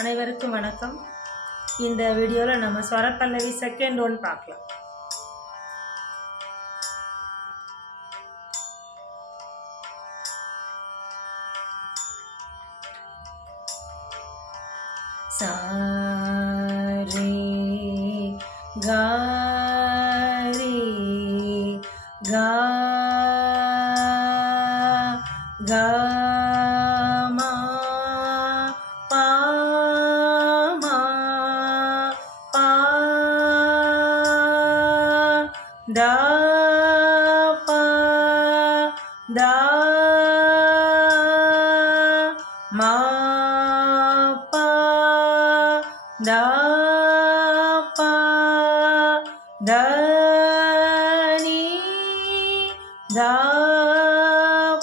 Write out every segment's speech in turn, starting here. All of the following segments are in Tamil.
அனைவருக்கும் வணக்கம். இந்த வீடியோவில் நம்ம ஸ்வரப்பல்லவி செகண்ட் ஒன் பார்க்கலாம். சா ரே கா ரே கா கா மா பா மா பா தா பா தா மா பா தா பா த நீ தா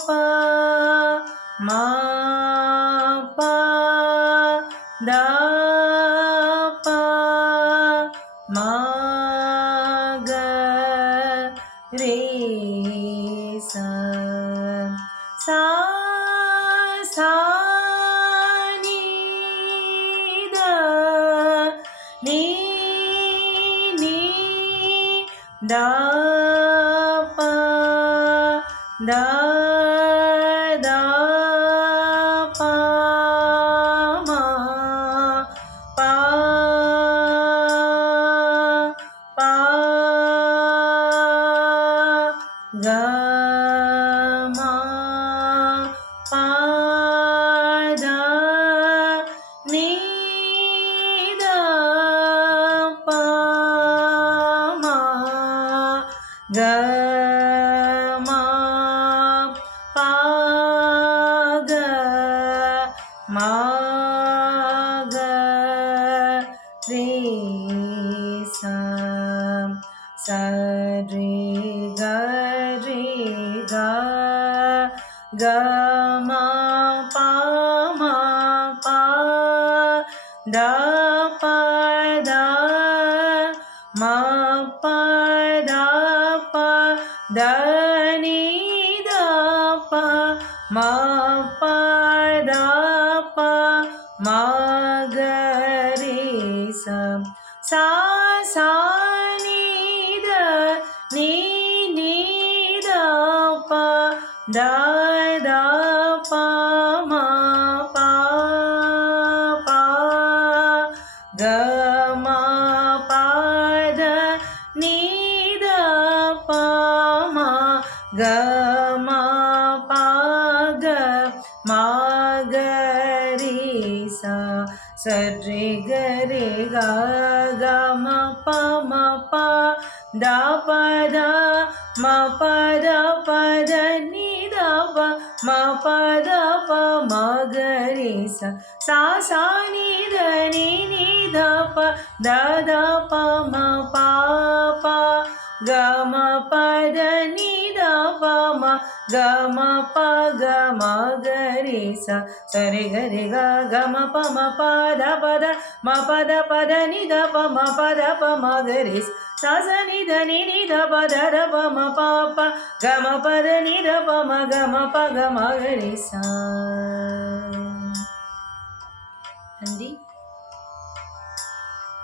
பா மா பா தா பா மா க ரே சா சா சா நீ த நீ நீ தா பா தா தா பா மா பா பா க மா பா தா நீ தா பா மா க மா பா க மா க ரே சா சா ரே க ரே கா க மா பா மா பா தா பா தா மா பா தா பா த நீ தா பா மா பா தா பா மா க ரே சா சா சா நீ த நீ நீ தா பா தா தா பா மா பா பா க மா பா த நீ தா பா மா க மா பா க மா க ரே சா ச ரே க ரே கா க மா பா பா தா பா தா மா பா தா பா த நீ தா பா மா பா தா பா மா க ரே சா சா சா நீ த நீ நீ தா பா தா தா பா மா பா பா க மா பா த நீ தா பா மா க மா பா க மா க ரே சா ச ரே க ரே கா க மா பா தா பா த மா பா த பா த நீ தா பா மா பா த பா மா க ரே சா ச நீ த நீ நீ த பா த த பா மா பா பா க மா பா த நீ த பா மா க மா பா க மா க ரே சா. நன்றி.